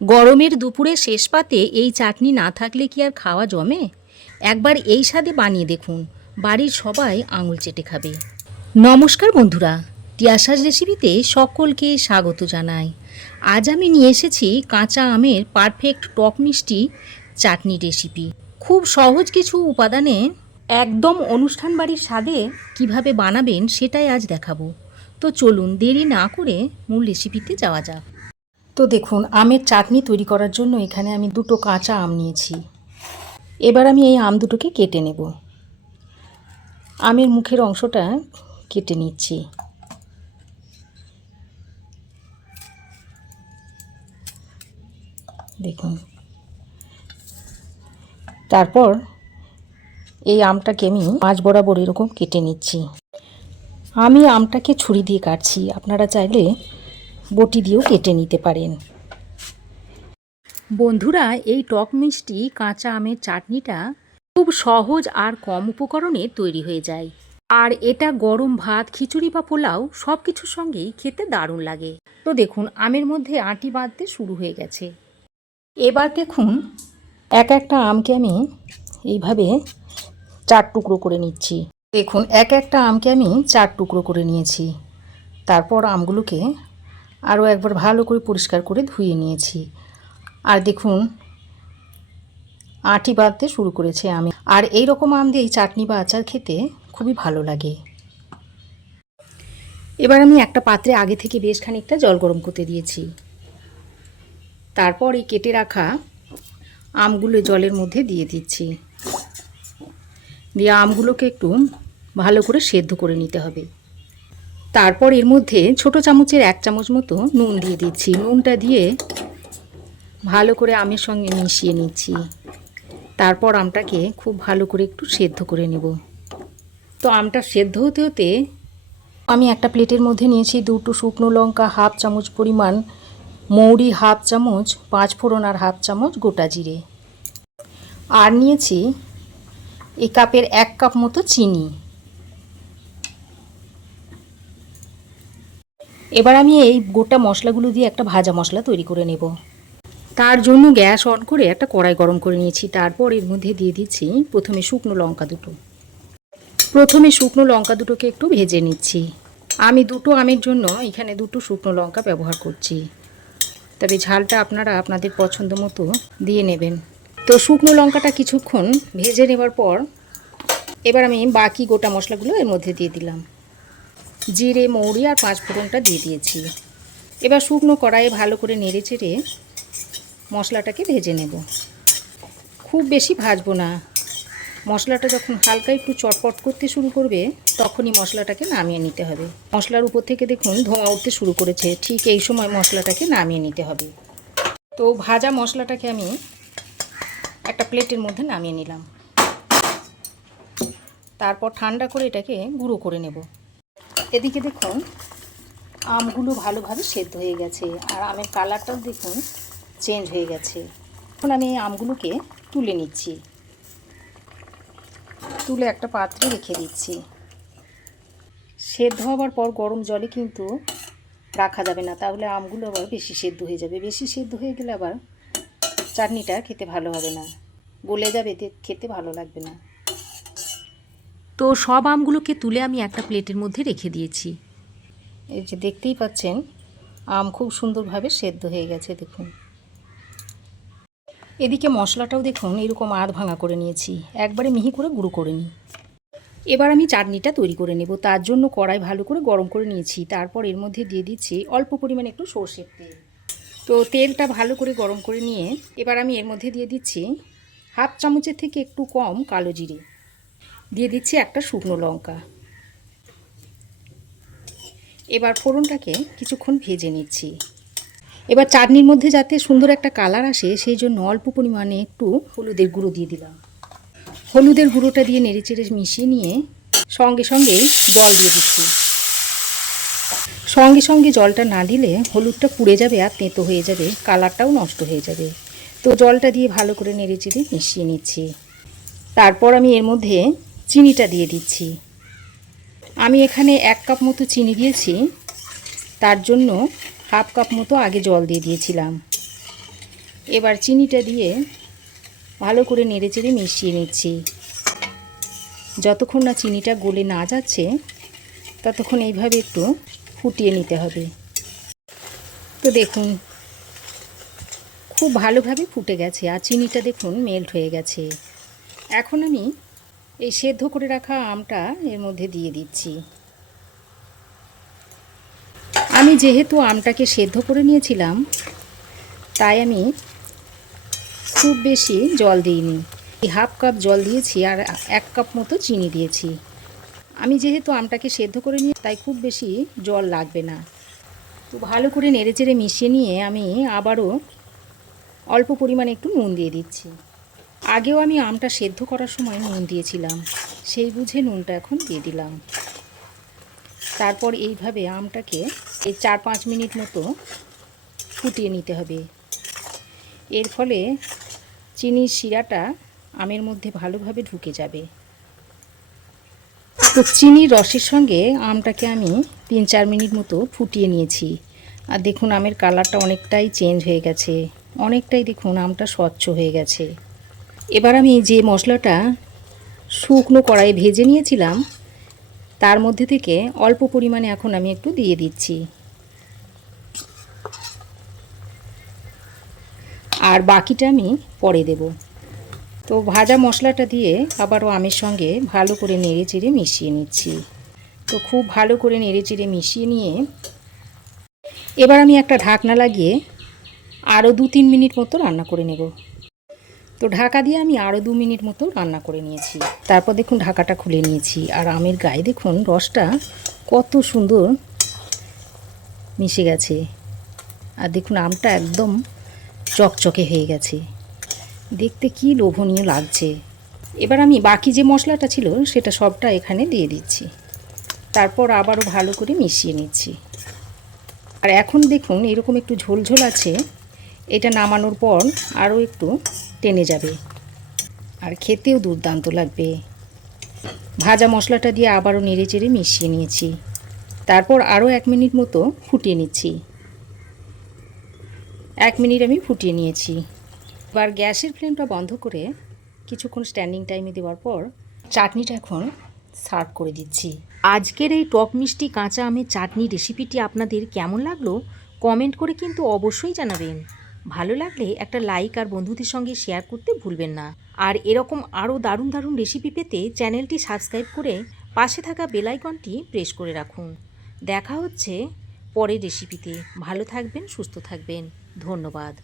গরমের দুপুরে শেষ পাতে এই চাটনি না থাকলে কি আর খাওয়া জমে? একবার এই স্বাদে বানিয়ে দেখুন, বাড়ির সবাই আঙুল চেটে খাবে। নমস্কার বন্ধুরা, তিয়াশাস রেসিপিতে সকলকে স্বাগত জানাই। আজ আমি নিয়ে এসেছি কাঁচা আমের পারফেক্ট টক মিষ্টি চাটনি রেসিপি। খুব সহজ কিছু উপাদানে একদম অনুষ্ঠান বাড়ির স্বাদে কিভাবে বানাবেন সেটাই আজ দেখাবো। তো চলুন দেরি না করে মূল রেসিপিতে যাওয়া যাক। তো দেখুন, আমের চাটনি তৈরি করার জন্য এখানে আমি দুটো কাঁচা আম নিয়েছি। এবার আমি এই আম দুটোকে কেটে নেব। আমের মুখের অংশটা কেটে নিচ্ছি। দেখুন, তারপর এই আমটাকে আমি মাঝ বরাবর এরকম কেটে নিচ্ছি। আমি আমটাকে ছুরি দিয়ে কাটছি, আপনারা চাইলে বটি দিয়েও কেটে নিতে পারেন। বন্ধুরা, এই টক মিষ্টি কাঁচা আমের চাটনিটা খুব সহজ আর কম উপকরণে তৈরি হয়ে যায়। আর এটা গরম ভাত, খিচুড়ি বা পোলাও সব কিছুর সঙ্গেই খেতে দারুণ লাগে। তো দেখুন, আমের মধ্যে আঁটি বাঁধতে শুরু হয়ে গেছে। এবার দেখুন, এক একটা আমকে আমি এইভাবে 4 টুকরো করে নিচ্ছি। দেখুন, এক একটা আমকে আমি 4 টুকরো করে নিয়েছি। তারপর আমগুলোকে আরও একবার ভালো করে পরিষ্কার করে ধুয়ে নিয়েছি। আর দেখুন, আঁটি বাঁধতে শুরু করেছে আমি। আর এই রকম আম দিয়ে চাটনি বা আচার খেতে খুবই ভালো লাগে। এবার আমি একটা পাত্রে আগে থেকে বেশ খানিকটা জল গরম করতে দিয়েছি। তারপর এই কেটে রাখা আমগুলো জলের মধ্যে দিয়ে দিচ্ছি। দিয়ে আমগুলোকে একটু ভালো করে সেদ্ধ করে নিতে হবে। তারপর এর মধ্যে ছোট চামচের 1 চামচ মতো নুন দিয়ে দিচ্ছি। নুনটা দিয়ে ভালো করে আমের সঙ্গে মিশিয়ে নিচ্ছি। তারপর আমটাকে খুব ভালো করে একটু সেদ্ধ করে নেব। তো আমটা সেদ্ধ হতে হতে আমি একটা প্লেটের মধ্যে নিয়েছি 2টো শুকনো লঙ্কা, 1/2 চামচ পরিমাণ মৌরি, 1/2 চামচ 5 ফোড়ন আর 1/2 চামচ গোটা জিরে। আর নিয়েছি এই কাপের 1 কাপ মতো চিনি। এবার আমি এই গোটা মশলাগুলো দিয়ে একটা ভাজা মশলা তৈরি করে নেব। তার জন্য গ্যাস অন করে একটা কড়াই গরম করে নিয়েছি। তারপর এর মধ্যে দিয়ে দিচ্ছি প্রথমে শুকনো লঙ্কা দুটোকে একটু ভেজে নিচ্ছি। আমি 2টো আমের জন্য এখানে 2টো শুকনো লঙ্কা ব্যবহার করছি, তবে ঝালটা আপনারা আপনাদের পছন্দ মতো দিয়ে নেবেন। তো শুকনো লঙ্কাটা কিছুক্ষণ ভেজে নেবার পর এবার আমি বাকি গোটা মশলাগুলো এর মধ্যে দিয়ে দিলাম। জিরে, মৌরি আর 5 ফোড়নটা দিয়ে দিয়েছি। এবার শুকনো কড়াইয়ে ভালো করে নেড়ে চেড়ে মশলাটাকে ভেজে নেব। খুব বেশি ভাজবো না। মশলাটা যখন হালকা একটু চটপট করতে শুরু করবে তখনই মশলাটাকে নামিয়ে নিতে হবে। মশলার উপর থেকে দেখুন ধোঁয়া উঠতে শুরু করেছে, ঠিক এই সময় মশলাটাকে নামিয়ে নিতে হবে। তো ভাজা মশলাটাকে আমি একটা প্লেটের মধ্যে নামিয়ে নিলাম। তারপর ঠান্ডা করে এটাকে গুঁড়ো করে নেব। এদিকে দেখুন, আমগুলো ভালোভাবে সেদ্ধ হয়ে গেছে আর আমের কালারটাও দেখুন চেঞ্জ হয়ে গেছে। এখন আমি এই আমগুলোকে তুলে নিচ্ছি। তুলে একটা পাত্রে রেখে দিচ্ছি। সেদ্ধ হওয়ার পর গরম জলে কিন্তু রাখা যাবে না, তাহলে আমগুলো আবার বেশি সেদ্ধ হয়ে যাবে। বেশি সেদ্ধ হয়ে গেলে আবার চাটনিটা খেতে ভালো হবে না, গলে যাবে, খেতে ভালো লাগবে না। তো সব আমগুলোকে তুলে আমি একটা প্লেটের মধ্যে রেখে দিয়েছি। এই যে দেখতেই পাচ্ছেন, আম খুব সুন্দরভাবে সেদ্ধ হয়ে গেছে দেখুন। এদিকে মশলাটাও দেখুন এরকম আধ ভাঙা করে নিয়েছি, একবারে মিহি করে গুঁড়ো করে নিই। এবার আমি চাটনিটা তৈরি করে নেব। তার জন্য কড়াই ভালো করে গরম করে নিয়েছি। তারপর এর মধ্যে দিয়ে দিচ্ছি অল্প পরিমাণে একটু সর্ষের তেল। তো তেলটা ভালো করে গরম করে নিয়ে এবার আমি এর মধ্যে দিয়ে দিচ্ছি 1/2 চামচের থেকে একটু কম কালো জিরে, দিয়ে দিচ্ছি একটা শুকনো লঙ্কা। এবার ফোড়নটাকে কিছুক্ষণ ভেজে নিচ্ছি। এবার চাটনির মধ্যে যাতে সুন্দর একটা কালার আসে সেই জন্য অল্প পরিমাণে একটু হলুদের গুঁড়ো দিয়ে দিলাম। হলুদের গুঁড়োটা দিয়ে নেড়েচেড়ে মিশিয়ে নিয়ে সঙ্গে সঙ্গে জল দিয়ে দিচ্ছি। সঙ্গে সঙ্গে জলটা না দিলে হলুদটা পুড়ে যাবে আর তেঁতো হয়ে যাবে, কালারটাও নষ্ট হয়ে যাবে। তো জলটা দিয়ে ভালো করে নেড়েচেড়ে মিশিয়ে নিচ্ছি। তারপর আমি এর মধ্যে চিনিটা দিয়ে দিচ্ছি। আমি এখানে 1 কাপ মতো চিনি দিয়েছি, তার জন্য 1/2 কাপ মতো আগে জল দিয়ে দিয়েছিলাম। এবার চিনিটা দিয়ে ভালো করে নেড়েচেড়ে মিশিয়ে নিচ্ছি। যতক্ষণ না চিনিটা গলে না যাচ্ছে ততক্ষণ এইভাবে একটু ফুটিয়ে নিতে হবে। তো দেখুন খুব ভালোভাবে ফুটে গেছে আর চিনিটা দেখুন মেল্ট হয়ে গেছে। এখন আমি এই সেদ্ধ করে রাখা আমটা এর মধ্যে দিয়ে দিচ্ছি। আমি যেহেতু আমটাকে সেদ্ধ করে নিয়েছিলাম তাই আমি খুব বেশি জল দিইনি, হাফ কাপ জল দিয়েছি আর 1 কাপ মতো চিনি দিয়েছি। আমি যেহেতু আমটাকে সেদ্ধ করে নিয়ে তাই খুব বেশি জল লাগবে না। তো ভালো করে নেড়েচেড়ে মিশিয়ে নিয়ে আমি আবারও অল্প পরিমাণে একটু নুন দিয়ে দিচ্ছি। আগেও আমি আমটা সেদ্ধ করার সময় নুন দিয়েছিলাম, সেই বুঝে নুনটা এখন দিয়ে দিলাম। তারপর এইভাবে আমটাকে 4-5 মিনিট মতো ফুটিয়ে নিতে হবে। এর ফলে চিনির শিরাটা আমের মধ্যে ভালোভাবে ঢুকে যাবে। তো চিনির রসের সঙ্গে আমটাকে আমি 3-4 মিনিট মতো ফুটিয়ে নিয়েছি। আর দেখুন আমের কালারটা অনেকটাই চেঞ্জ হয়ে গেছে, অনেকটাই দেখুন আমটা স্বচ্ছ হয়ে গেছে। এবার আমি যে মশলাটা শুকনো কড়াইয়ে ভেজে নিয়েছিলাম তার মধ্যে থেকে অল্প পরিমাণে এখন আমি একটু দিয়ে দিচ্ছি, আর বাকিটা আমি পরে দেব। তো ভাজা মশলাটা দিয়ে আবারও আমের সঙ্গে ভালো করে নেড়েচেড়ে মিশিয়ে নিচ্ছি। তো খুব ভালো করে নেড়েচেড়ে মিশিয়ে নিয়ে এবার আমি একটা ঢাকনা লাগিয়ে আরও 2-3 মিনিট মতো রান্না করে নেব। তো ঢাকা দিয়ে আমি আরও 2 মিনিট মতো রান্না করে নিয়েছি। তারপর দেখুন ঢাকাটা খুলে নিয়েছি আর আমের গায়ে দেখুন রসটা কত সুন্দর মিশে গেছে। আর দেখুন আমটা একদম চকচকে হয়ে গেছে, দেখতে কি লোভনীয় লাগছে। এবার আমি বাকি যে মশলাটা ছিল সেটা সবটা এখানে দিয়ে দিচ্ছি, তারপর আবারও ভালো করে মিশিয়ে নিচ্ছি। আর এখন দেখুন এরকম একটু ঝোলঝোল আছে, এটা নামানোর পর আরও একটু টেনে যাবে আর খেতেও দুর্দান্ত লাগবে। ভাজা মশলাটা দিয়ে আবারও নেড়েচেড়ে মিশিয়ে নিয়েছি, তারপর আরও 1 মিনিট মতো ফুটিয়ে নিচ্ছি। 1 মিনিট আমি ফুটিয়ে নিয়েছি। এবার গ্যাসের ফ্লেমটা বন্ধ করে কিছুক্ষণ স্ট্যান্ডিং টাইমে দেওয়ার পর চাটনিটা এখন সার্ভ করে দিচ্ছি। আজকের এই টক মিষ্টি কাঁচা আমের চাটনি রেসিপিটি আপনাদের কেমন লাগলো কমেন্ট করে কিন্তু অবশ্যই জানাবেন। ভালো লাগলে একটা লাইক আর বন্ধুদের সঙ্গে শেয়ার করতে ভুলবেন না। আর এরকম আরও দারুণ দারুণ রেসিপি পেতে চ্যানেলটি সাবস্ক্রাইব করে পাশে থাকা বেল আইকনটি প্রেস করে রাখুন। দেখা হচ্ছে পরের রেসিপিতে। ভালো থাকবেন, সুস্থ থাকবেন। ধন্যবাদ।